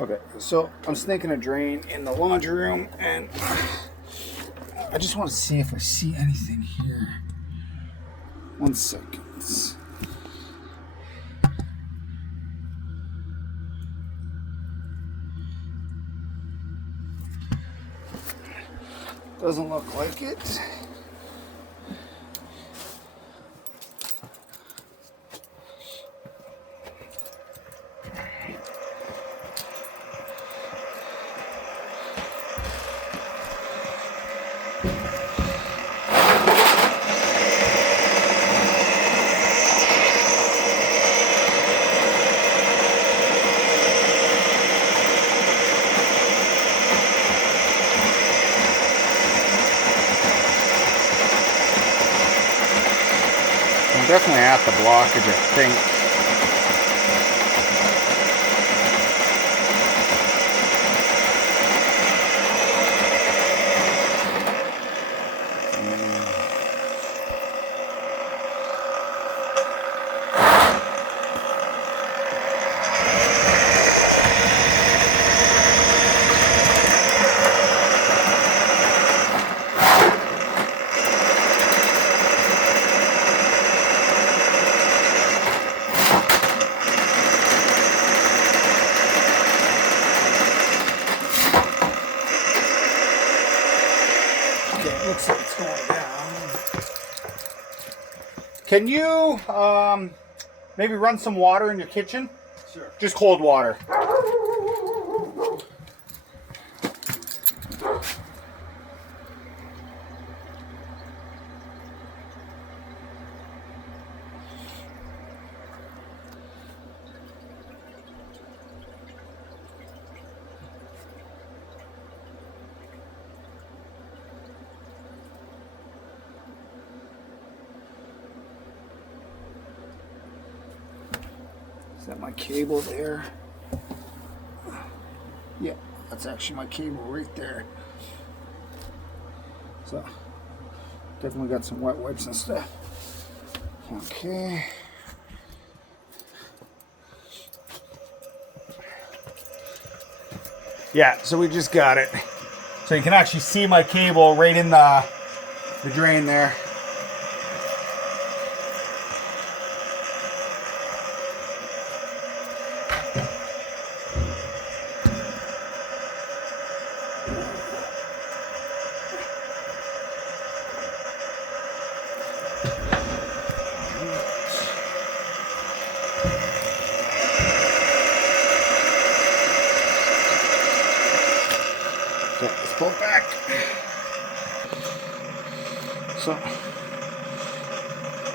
Okay, so I'm snaking a drain in the laundry room, and I just want to see if I see anything here. 1 second. Doesn't look like it. I'm definitely at the blockage, I think. Okay, looks like it's going down. Can you maybe run some water in your kitchen? Sure. Just cold water. Is that my cable there? Yeah, that's actually my cable right there. So, definitely got some wet wipes and stuff. Okay. Yeah, so we just got it. So you can actually see my cable right in the drain there. So let's pull it back. So,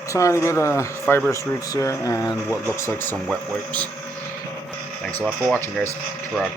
tiny bit of fibrous roots here and what looks like some wet wipes. Thanks a lot for watching, guys. Clog.